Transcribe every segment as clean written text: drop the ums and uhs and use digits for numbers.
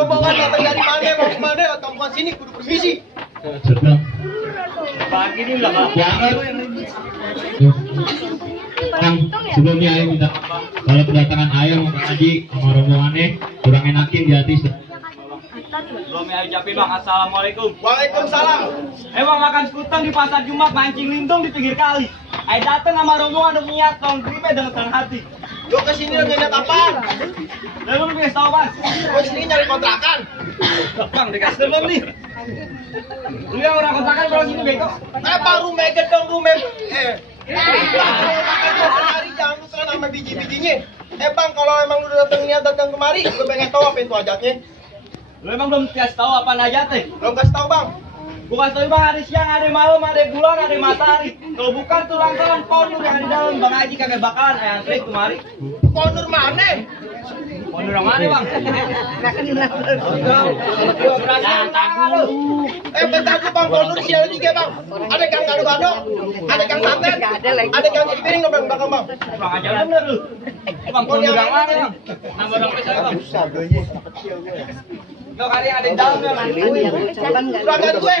rombongan datang dari mana, mau kemana, kampungan sini, kudu permisi. Sudah. Pagi ini lah, Pak. Yang sebelumnya ayah minta kalau kedatangan ayah mau Haji sama rombongannya kurang enakin di hati. Belum ya ucapin bang, assalamualaikum. Waalaikumsalam. Emang makan sekutang di pasar Jumat, mancing lintung di pinggir kali. Ayo dateng sama rombongan udah niat nongkrime dengan senang hati. Lu kesini dengan niat apa? Lalu lu bisa tahu bang? Gua sini nyari kontrakan. Bang, dikasih belum nih? Lu yang orang kontrakan kalau sini bego. Apa rumah gedong rumah? Kemari jangan lu kan sama biji-bijinya. Bang, kalau emang lu datang niat datang kemari, gue pengen tahu apa itu ajatnya. Lu emang belum kasih tahu apa aja teh? Belum kasih tahu bang. Gua kasih tahu bang, ada siang, ada malam, ada bulan, ada matahari. Kalau bukan tuh langganan ponur yang ada di dalam, Bang Haji kagak bakalan antri kemari. Ponur mana? Ponur yang mana bang? Gua perasaan tahu. Bentar dulu bang, ponur siapa juga bang? Ada kang gado-gado, ada kang santet, ada kang jadi piring nggak bang bang? Bang aja bener lu. Bang ponur yang mana bang? Nama orang saya bang. Lo kali ada di dalam ya mandi. Berangkat gue.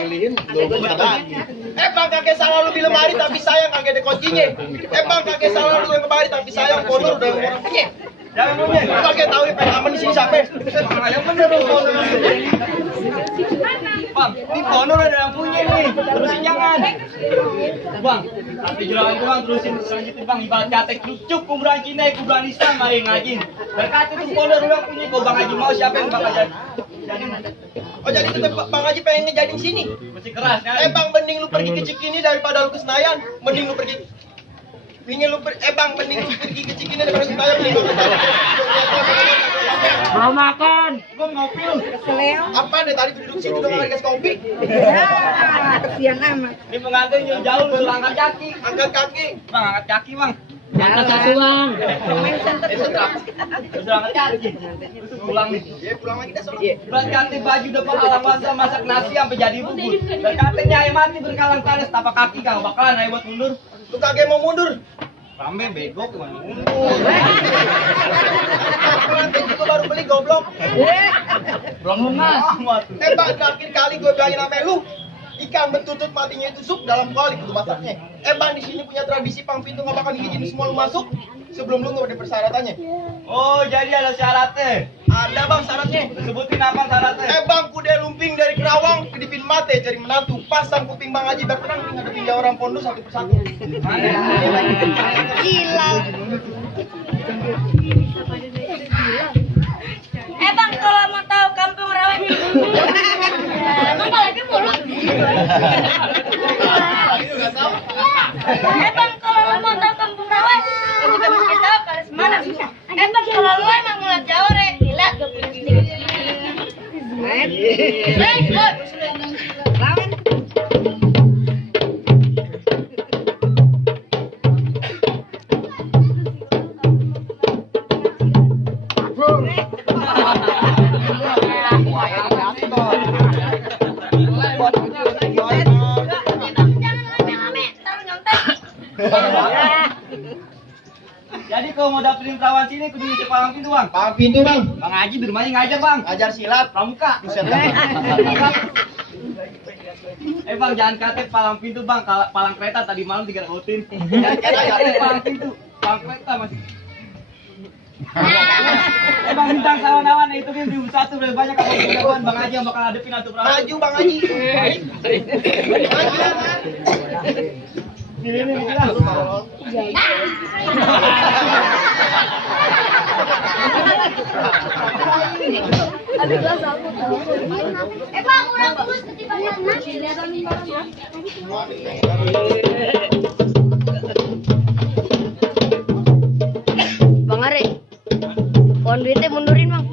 Bang kakek salah lu di lemari tapi sayang kakek ada kuncinya. Bang kakek salah lu yang kemari tapi sayang ponur udah orang punya. Jangan punya. Lu kakek tahu nih pengen aman di sini sampai. Bang yang bener lu. Bang, ini ponur ada yang punya nih. Terusin jangan. Bang, tapi juragan bang terusin selanjutnya bang ibarat kata cucuk kumpulan Cina, kumpulan Islam mari ngajin. Berkata itu ponur lu yang punya. Kau bang Haji mau siapa yang bakal jadi? Oh jadi tetep Bang Haji pengen ngejadiin sini. Masih keras kan? Bang mending lu pergi ke Cikini daripada lu ke Senayan. Mending lu pergi. Bang mending lu pergi ke Cikini daripada ke Senayan. Mending lu ke Senayan. Mau makan? Gua ngopi lu. Apa deh tadi duduk situ udah nggak dikasih kopi. Kesian amat. Ini pengantin jauh lu suruh angkat kaki. Angkat kaki. Bang angkat kaki bang. Angkat satu bang. Sudah angkat kaki. Pulang nih. Ya pulang lagi dah sono. Buat ganti baju depan alam basah masak nasi sampai jadi bubur. Dan katanya ayam mati berkalang panas tapak kaki kagak bakalan ayo buat mundur. Lu kagak mau mundur. Rame bego kemana mundur. Pengantin itu baru beli goblok. Belum lunas. Bang terakhir kali gue bilangin sama lu. Ikan betutut matinya itu sup dalam kuali kudu masaknya. Bang di sini punya tradisi pang pintu nggak bakal ngizinin semua lu masuk sebelum lu nggak ada persyaratannya. Oh jadi ada syaratnya. Ada bang syaratnya. Sebutin apa syaratnya? Bang kuda lumping dari Kerawang kedipin mate cari menantu pasang kuping Bang Haji berperang ngadepin dia orang pondok satu persatu. Gila. Bang kalau mau tahu kampung rawa emang lagi mulut. Bang kalau mau tahu kampung rawa juga mesti tahu kalau semana. Bang kalau lu emang ngeliat Jawa re gila gak punya sedikit. Bangun. Jadi kalau mau dapetin perawan sini kudu ngisi palang pintu bang. Palang pintu bang. Bang Haji di rumahnya ngajar bang. Ajar silat. Pramuka. Buset. Bang jangan kate palang pintu bang, palang kereta tadi malam digerotin. Jangan kate palang pintu, palang kereta masih. Bang bintang sawan-sawan itu kan di satu lebih banyak kalau jagoan Bang Haji yang bakal hadepin atuh perawan. Maju Bang Haji. Ini Bang urang terus ketibangan. Bang Are. Pohon duitnya mundurin, Bang.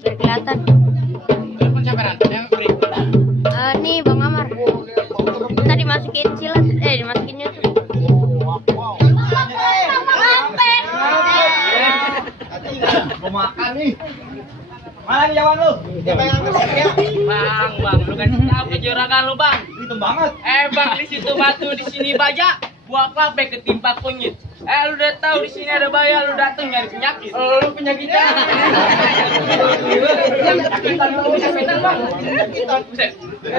Biar kelihatan. Nih Bang Amar. Kita dimasukin silat, dimasukinnya tuh. mau makan nih. Mana nih jawaban lu? Dia pengen angkat ya. Bang, lu kasih tahu kejorakan lu, Bang. Hitam banget. Bang, di situ batu, di sini baja. buah kelapa ketimpa kunyit. Lu udah tahu di sini ada bahaya, lu datang nyari penyakit. Lu penyakitan. Penyakitan bang.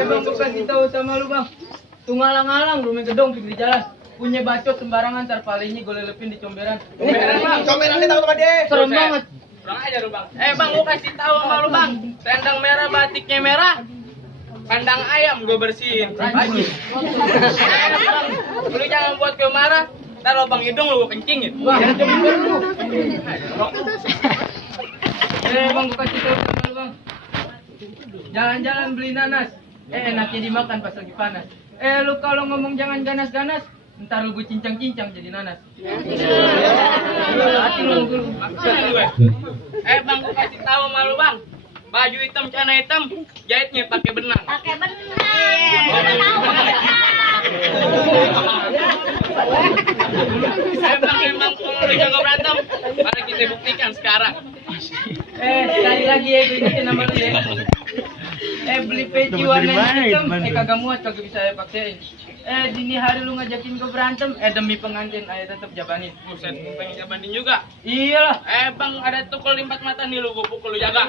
Bang, gue kasih tahu sama lu bang. Tuh ngalang-ngalang, rumah gedong pinggir jalan. Punya bacot sembarangan, ntar palingnya gue lelepin di comberan. Comberan bang. Comberan kita sama dia. Serem banget. Kurang aja lu bang. Bang, gue kasih tahu sama lu bang. Selendang merah, batiknya merah. Kandang ayam gue bersihin. Rajin. Bang, lu jangan buat gue marah. Ntar lubang hidung lu gue kencingin. Bang, bang, gue kasih tahu sama lu bang. Jalan-jalan beli nanas. Enaknya dimakan pas lagi panas. Lu kalau ngomong jangan ganas-ganas, ntar lu gue cincang-cincang jadi nanas. Hati lu. Bang, gue kasih tahu sama lu bang. Baju hitam, celana hitam, jahitnya pakai benang. Pakai benar. Emang kalau lu jago berantem, mari kita buktikan sekarang. Sekali lagi ya, gue ingetin nama lu ya. Beli peci warna hitam, kagak muat, kagak bisa saya paksain. Dini hari lu ngajakin gue berantem, demi pengantin, tetap jabanin. Buset, pengen jabanin juga? Iyalah. Bang, ada tukul di 4 mata nih lu, gue pukul lu jaga.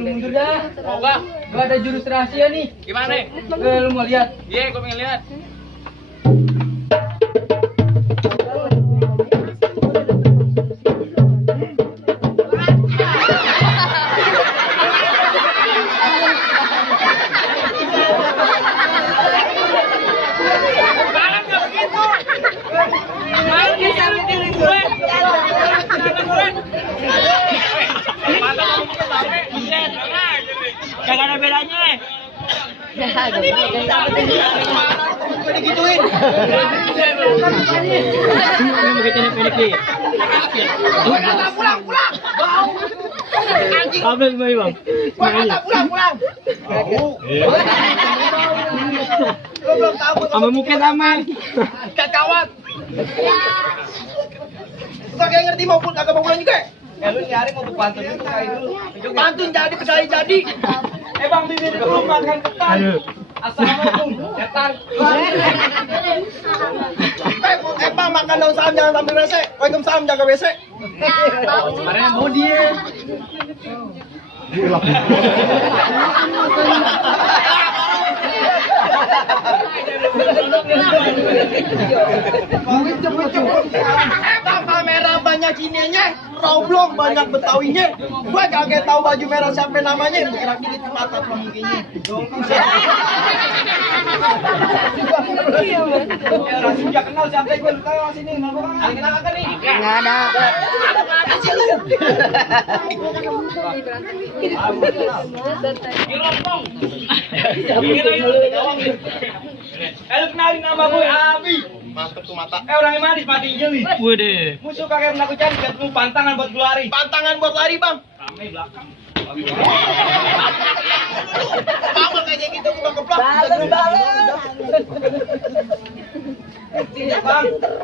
Mundur dah. Moga. Gua ada jurus rahasia nih. Gimana? Lu mau lihat? Iya, gua pengen lihat. Kagak ada bedanya. Gue digituin. Pulang. Bau. Abel mai bang. Pulang. Bau. Lo belum tahu. Sama mungkin aman. Kakawat. Kagak ngerti mau pulang, kagak mau pulang juga. Lu nyari mau pantun itu kayak dulu. Pantun jadi jadi. Bang, bibir dulu makan ketan. Assalamualaikum. Setan. Bang, makan daun salam jangan sambil WC. Waalaikumsalam jaga WC. Kemarin mau dia. Bang, merah banyak ininya, roblong banyak betawinya. Gua kagak tahu baju merah siapa namanya. Gerak dikit mata pemuginya. Enggak kenal siapa gue lu tahu sini. Ada kenal kagak nih? Enggak ada. Gilompong. Lu kenalin nama gue Abi. Mantep tuh mata. Orang yang manis mati jeli. Waduh. Musuh kagak pernah kucari, ketemu pantangan buat gue lari. Pantangan buat lari, Bang. Rame belakang. Bang, kayak gitu gua keplak.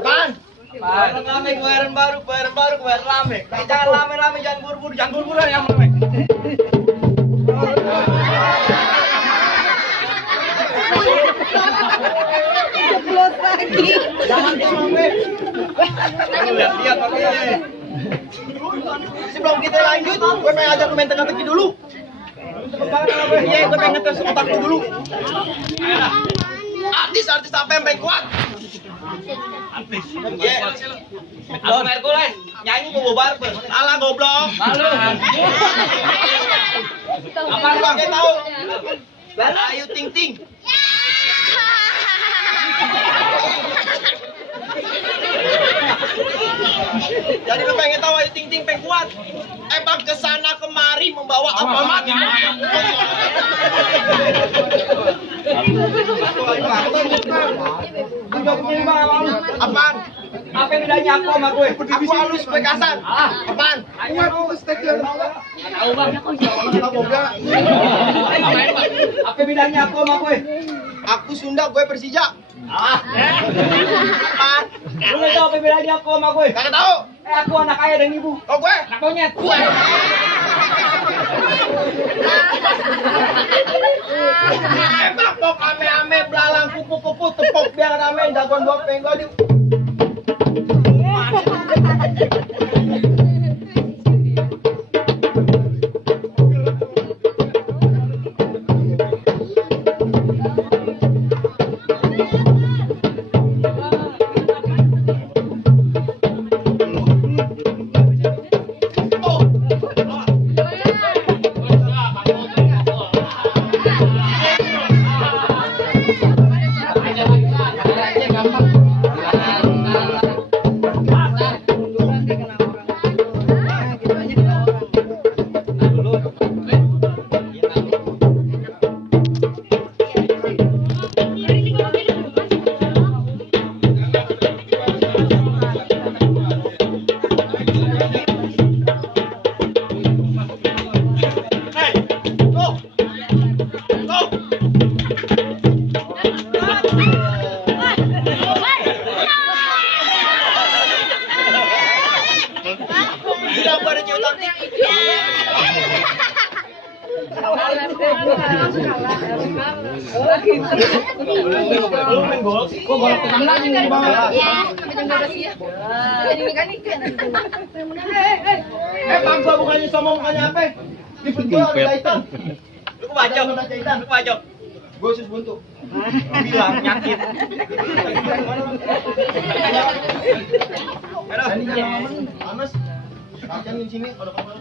Bang. Baru rame keluaran baru rame. Jangan rame-rame, jangan buru-buru, jangan buru-buruan yang rame. Jeblos lagi. Jangan rame. Lihat makanya. Sebelum kita lanjut, gue pengen ajak lu main teka-teki dulu. Iya, gue pengen ngetes otak lu dulu. Artis apa yang paling kuat? Artis. Iya. Aku Hercules, nyanyi mau barber. Alah goblok. Malu. Apa lu pakai tahu? Ayu Ting Ting. Jadi lu pengen tahu Ayu Ting Ting pengen kuat? Bang kesana kemari membawa apa mati? Apaan? apa bedanya aku sama gue? Aku halus, gue kasar. Apaan? Tahu bang. Apa bedanya aku sama gue? Aku Sunda, gue Persija. Apaan? Lu nggak tahu apa bedanya aku sama gue? Kagak tahu. Aku anak ayah dan ibu. Oh, gue. Anak monyet. Pok ame-ame belalang kupu-kupu tepok biar rame dagon buat penggodi. Bang, gua bukannya sombong, bukannya apa? Di perut gua ada jahitan. Lu bacok. Lu bacok. Gua usus buntu. Bilang nyakit. Ini kan panas. Kacang di sini kalau kamu.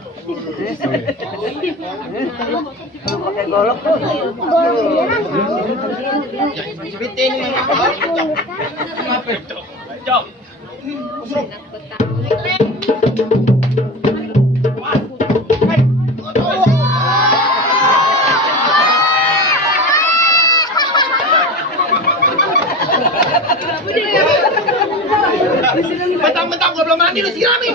Cerita ini apa? Cok. Mentang-mentang gua belum mandi lu sirami.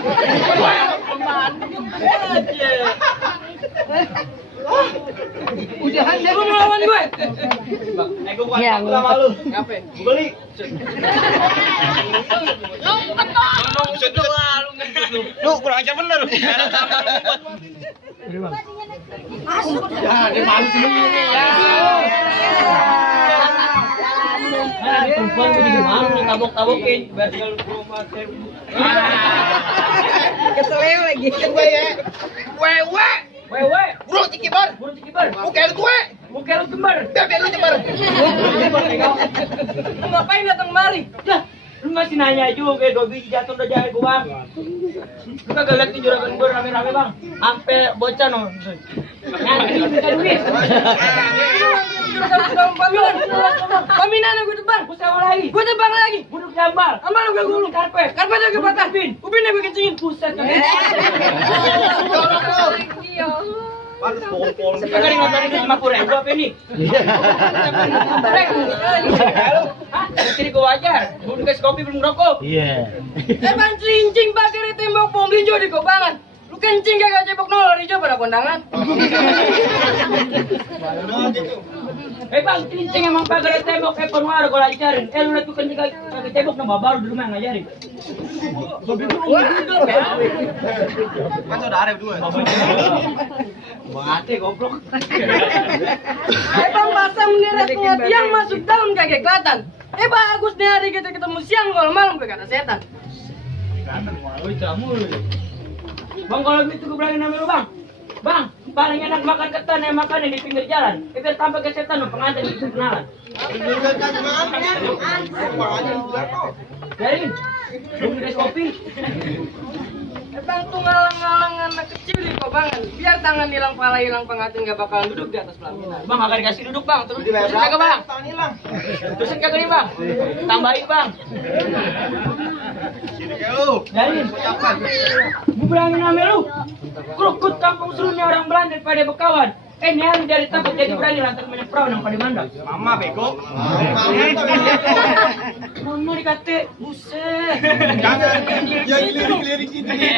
Udahan deh lu melawan gue. Gue bukan takut sama lu. Ngapain? Gue beli. Lu kurang ajar bener. Ya, dia malu sendiri ya. Perempuan gue jadi malu ditabok-tabokin. Keseleo lagi. Gue ya. Wewe. Wewe, Burung cikibar. burung cikibar. Bukan lu gue. Bukan lu kembar. Bebek lu jembar. Lu ngapain datang mari? Lah, lu masih nanya juga, 2 biji jatuh udah jahe gua, Bang. Lu kagak lihat nih juragan gua rame-rame, Bang. Sampai bocah no. Nanti minta duit. Paminan gue tebang, gue sewa lagi. Gue tebang lagi. Gue duduk jambal. Amal gue gulung karpet. Karpetnya gue patah. Upinnya gue kencingin. Buset. Pantes pokok-pokok. Sekarang ngapain duit 50.000 apa ini? Hah? Jadi gue wajar. Gue dikasih kopi belum ngerokok. Iya. Emang celincing pakai tembok pom hijau di kobangan. Lu kencing kagak cepok nolor hijau pada kondangan. Bang, celincing emang pakai tembok kayak penuar kalau ajarin. Lu lihat tuh kencing kagak tembok nama baru di rumah ngajarin. Kan saudara berdua. Mati goblok. Bang masa meniratnya tiang masuk dalam kagak kelihatan. Bagus nih hari kita ketemu siang kalau malam kagak ada setan. Bang kalau gitu gue bilangin nama lu bang. Bang, paling enak makan ketan yang makan di pinggir jalan. Biar tanpa ke setan lu pengantin itu kenalan. Jadi, lu minum kopi. Bang tuh ngalang-ngalang anak kecil di kobangan. Biar tangan hilang, pala hilang, pengantin gak bakalan duduk di atas pelaminan. Bang agak dikasih duduk bang. Terus kagak bang? Terusin kagak nih bang? Tambahin bang. Jadi, gue bilangin nama lu. Krukut kampung serunya orang Belanda daripada Bekawan. Ini yang dari takut jadi berani lantak banyak perawan yang pada mandang. Mama bego. Mana dikate? Buset. Jangan, yang lirik-lirik gitu nih.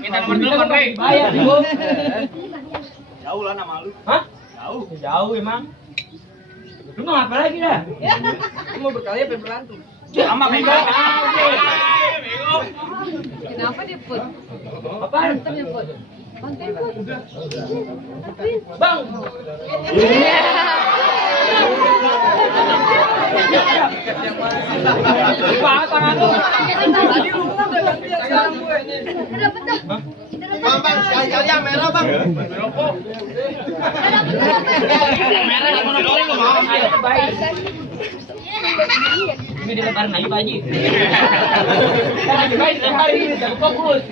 Minta nomor telepon, Re. Bayar, Ibu. Jauh lah nama lu. Hah? Jauh. Jauh emang. Lu mau apa lagi dah? Lu mau berkali apa berlantung? Sama bego. Kenapa dia put? Apaan? Dia put. Pantai put. Bang. Lupa tangan lu. Tadi lu udah sekarang gue. Dapat dah. Bang, sekali yang merah bang. Merah di monopoli lu mau. Ayo baik. Ini dilebarin aja Pak Haji. Lagi baik hari ini jangan fokus.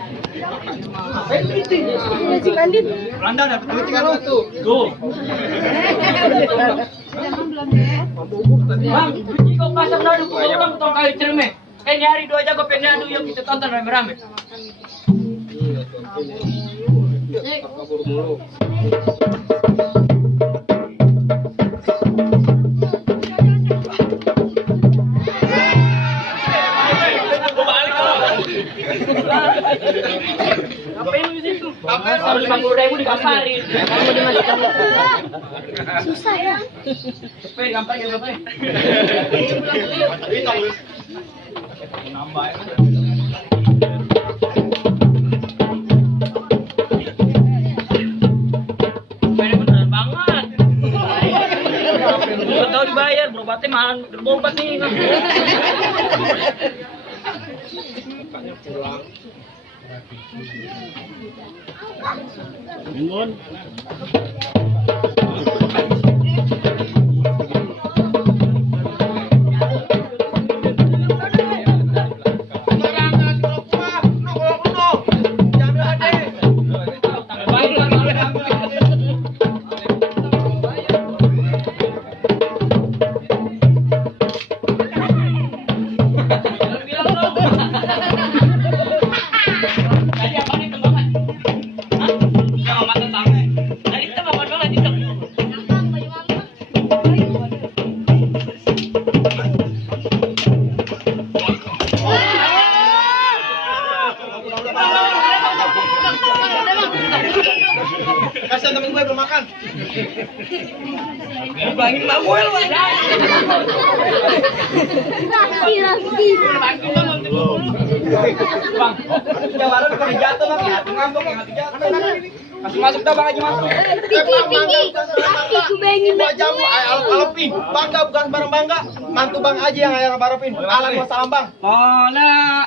Si Bandit. Belanda dapat duit 300. Tuh. Bang, kok pasang dadu kok tong kali cerme. Kayak nyari 2 jago pengen adu yuk kita tonton rame-rame. Ngapain lu di situ? Ngapain? 150.000 dikasarin. Kamu dimasukkan. Susah ya. Cepet, gampang ya, cepet. Nambah ya. Bener banget. Gak tau dibayar, berobatnya mahal, berobat nih. Kasihan temen gue belum makan. Bangin mak gue lu. Lagi. Bang, yang baru udah jatuh bang ya, ngambek yang hati jatuh. Masuk masuk dah bang aja masuk. Piki. Aku pengen Gua jamu Alpin. Bangga bukan bareng bangga. Mantu Bang Aji yang ayang barepin. Alang wassalam Bang. Mola.